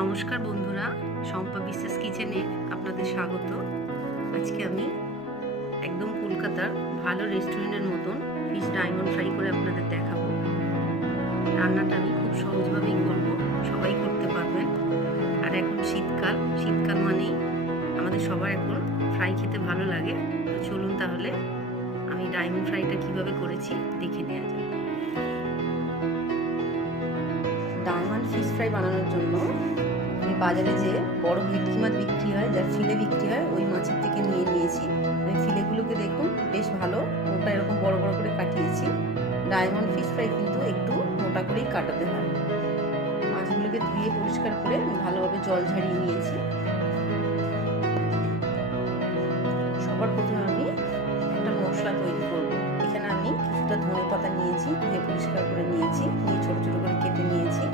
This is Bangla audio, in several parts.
নমস্কার বন্ধুরা, শম্পা বিশ্বাস কিচেনে আপনাদের স্বাগত। আজকে আমি একদম কলকাতার ভালো রেস্টুরেন্টের মতন ফিশ ডায়মন্ড ফ্রাই করে আপনাদের দেখাবো। রান্নাটা আমি খুব সহজভাবেই করব, সবাই করতে পারবেন। আর এখন শীতকাল শীতকাল মানেই আমাদের সবার এখন ফ্রাই খেতে ভালো লাগে। চলুন তাহলে আমি ডায়মন্ড ফ্রাইটা কীভাবে করেছি দেখে নেওয়া যাক। ডায়মন্ড ফিশ ফ্রাই বানানোর জন্য বাজারে যে বড় ভেটকি মাছ বিক্রি হয়, যার ফিলে বিক্রি হয়, ওই মাছের থেকে নিয়ে নিয়েছি। ওই ফিলেগুলোকে দেখুন, বেশ ভালো মোটা এরকম বড় বড় করে কাটিয়েছি। ডায়মন্ড ফিশ ফ্রাই কিন্তু একটু মোটা করেই কাটাতে হয়। মাছগুলোকে ধুয়ে পরিষ্কার করে ভালোভাবে জল ঝাড়িয়ে নিয়েছি। সবার প্রথমে আমি একটা মশলা তৈরি করব। এখানে আমি কিছুটা ধনে পাতা নিয়েছি, ধুয়ে পরিষ্কার করে নিয়েছি, নিয়ে ছোটো ছোটো করে কেটে নিয়েছি।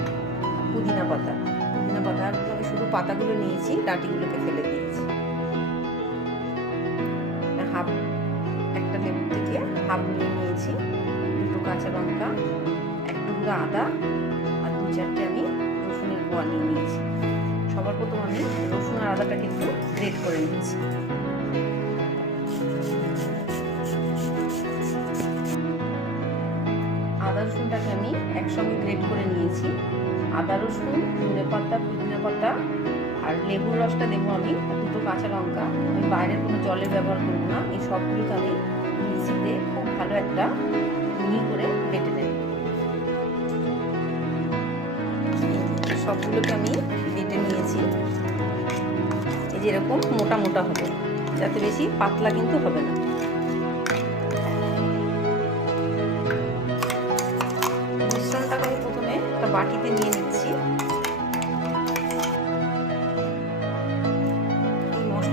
পুদিনা পাতা। পুদিনা পাতা, আমি শুধু পাতাগুলো নিয়েছি, ডাটিগুলোকে ফেলে দিয়েছি। হাফ, একটা লেবু থেকে হাফ নিয়ে নিয়েছি, দুটো কাঁচা লঙ্কা, এক টুকরো আদা, আর দু চারটে আমি রসুনের কোয়া নিয়ে নিয়েছি। সবার প্রথম আমি রসুন আর আদাটা কিন্তু গ্রেট করে নিয়েছি। আদা রসুনটাকে আমি একসঙ্গে গ্রেট করে নিয়েছি। আদা, রসুন, ধনে পাতা, পুদিনা পাতা আর লেবুর রসটা দেবো আমি, দুটো কাঁচা লঙ্কা। আমি বাইরের কোনো জলের ব্যবহার করব না, এই সবগুলোকে আমি মিক্সিতে খুব ভালো একটা মিহি করে বেটে নেব। সবগুলোকে আমি বেটে নিয়েছি। এই যে এরকম মোটা মোটা হবে, যাতে বেশি পাতলা কিন্তু হবে না। বাটিতে নিয়ে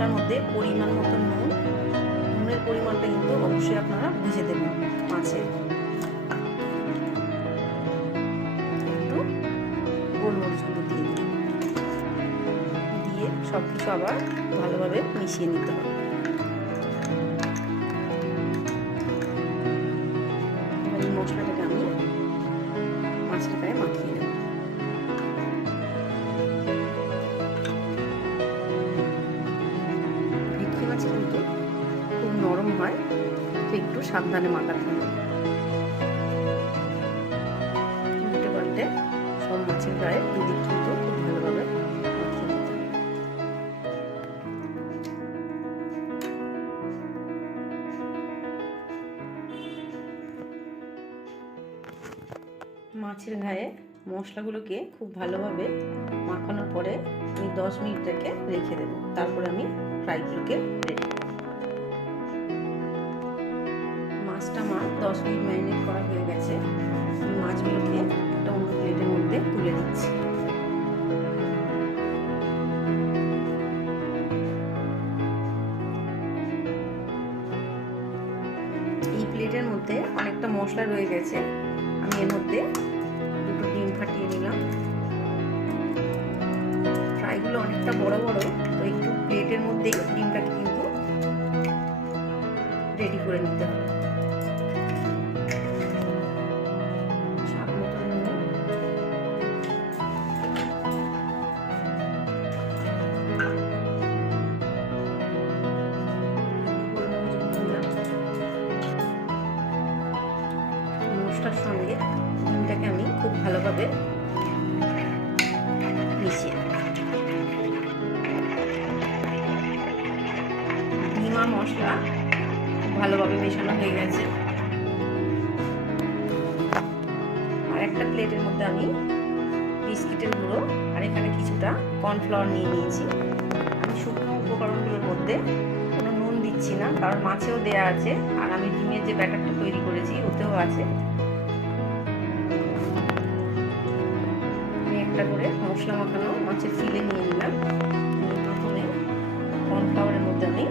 মশলার মধ্যে পরিমাণ মতো নুন। নুনের পরিমাণটা কিন্তু অবশ্যই আপনারা বুঝে দেবেন মাছের একটু গোলমরিচ গুঁড়ো দিয়ে দিয়ে সব কিছু আবার ভালোভাবে মিশিয়ে নিতে হবে। তো একটু সাবধানে মাখাতে হবে উল্টে পাল্টে সব মাছের গায়ে দুদিক কিন্তু খুব ভালোভাবে হবে। মাছের গায়ে মশলাগুলোকে খুব ভালোভাবে মাখানোর পরে আমি দশ মিনিট রেখে রেখে দেবো। তারপরে আমি ফ্রাইগুলোকে রেডি দশ মিনিট ম্যারিনেট করা হয়ে গেছে। মাছগুলোকে একটা অন্য প্লেটের মধ্যে তুলে দিচ্ছি। এই প্লেটের মধ্যে অনেকটা মশলা রয়ে গেছে। আমি এর মধ্যে দুটো ডিম ফাটিয়ে নিলাম। ফ্রাইগুলো অনেকটা বড় বড়, তো একটু প্লেটের মধ্যেই ডিমটাকে কিন্তু রেডি করে নিতে হবে। ডিম আর মশলা ভালোভাবে মেশানো হয়ে গেছে। আর একটা প্লেটের মধ্যে আমি বিস্কিটের গুঁড়ো আর এখানে কিছুটা কর্নফ্লাওয়ার নিয়ে নিয়েছি। আমি শুকনো উপকরণগুলোর মধ্যে কোনো নুন দিচ্ছি না, কারণ মাছেও দেয়া আছে, আর আমি ডিমের যে ব্যাটারটা তৈরি করেছি, ওতেও আছে। আমি একটা করে মশলা মাখানো মাছের ফিলে নিয়ে নিলাম। প্রথমে কর্নফ্লাওয়ারের মধ্যে আমি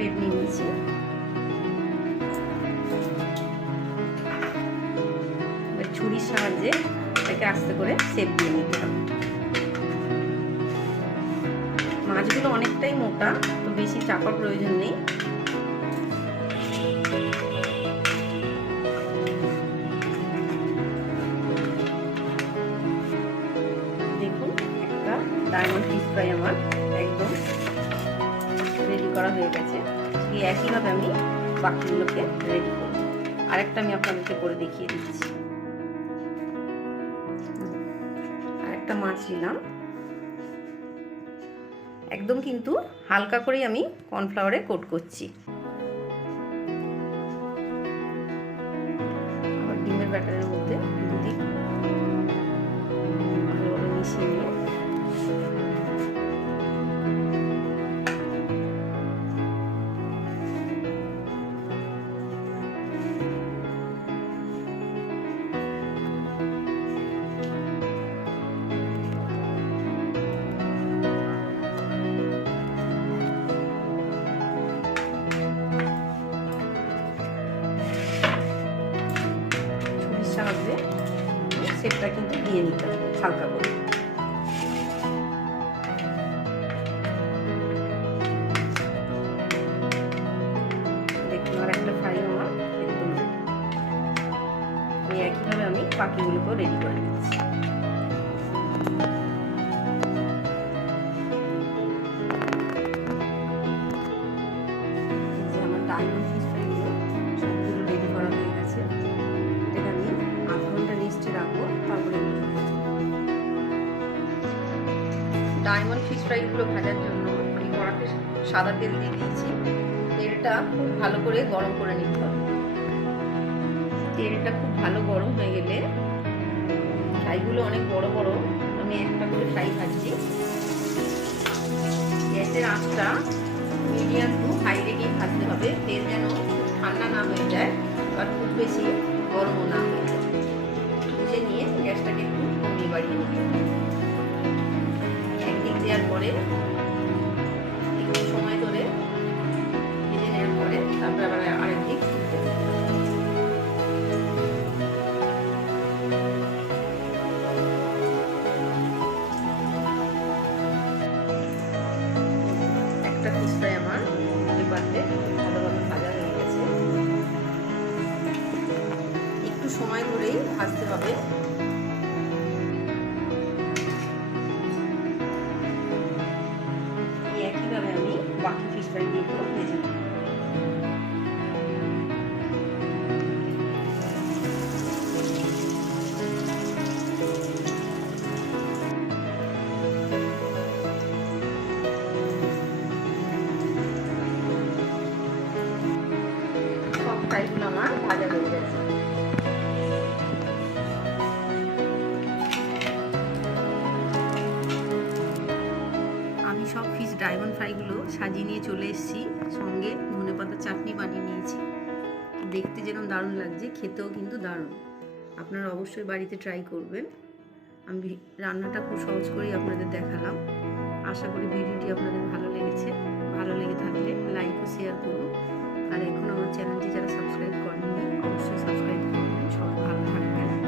প্লেট নিয়ে নিয়েছি। ছুরির সাহায্যে এটাকে আস্তে করে সেপ দিয়ে নিতে হবে। মাছগুলো অনেকটাই মোটা, তো বেশি চাপা প্রয়োজন নেই। দেখুন, একটা ডায়মন্ড ফিস ফ্রাই আমার একদম রেডি করা হয়ে গেছে। এই একইভাবে আমি বাকিগুলোকে রেডি করব। আরেকটা আমি আপনাদেরকে করে দেখিয়ে দিচ্ছি। আরেকটা মাছ নিলাম। একদম কিন্তু হালকা করেই আমি কর্নফ্লাওয়ারে কোট করছি। ডিমের ব্যাটারের মধ্যে হালকা করে একটা ফ্রাই আমার একদম। এই একইভাবে আমি বাকিগুলোকেও রেডি করে সাদা তেল দিয়ে দিয়েছি। তেলটা খুব ভালো করে গরম করে নিতে হবে। তেলটা খুব ভালো গরম হয়ে গেলে ফ্রাইগুলো অনেক বড় বড়। আমি একটা করে ফ্রাই ভাজছি গ্যাসের আঁচটা মিডিয়াম টু হাই রেখেই ভাজতে হবে। তেল যেন ঠান্ডা না হয়ে যায় আর খুব বেশি গরমও না হয়ে যায়। নিয়ে গ্যাসটাকে একটু কমিয়ে বাড়িয়ে নিতে হবে। একদিক দেওয়ার পরে সময় ধরেই ভাজতে হবে। ডায়মন্ড ফ্রাইগুলো সাজিয়ে নিয়ে চলে এসেছি। সঙ্গে ধনে পাতা চাটনি বানিয়ে নিয়েছি। দেখতে যেরকম দারুণ লাগছে, খেতেও কিন্তু দারুণ। আপনারা অবশ্যই বাড়িতে ট্রাই করবেন। আমি রান্নাটা খুব সহজ করেই আপনাদের দেখালাম। আশা করি ভিডিওটি আপনাদের ভালো লেগেছে। ভালো লেগে থাকলে লাইক ও শেয়ার করুন। আর এখন আমার চ্যানেলটি যারা সাবস্ক্রাইব করেননি, অবশ্যই সাবস্ক্রাইব করবেন। সবাই ভালো থাকবেন।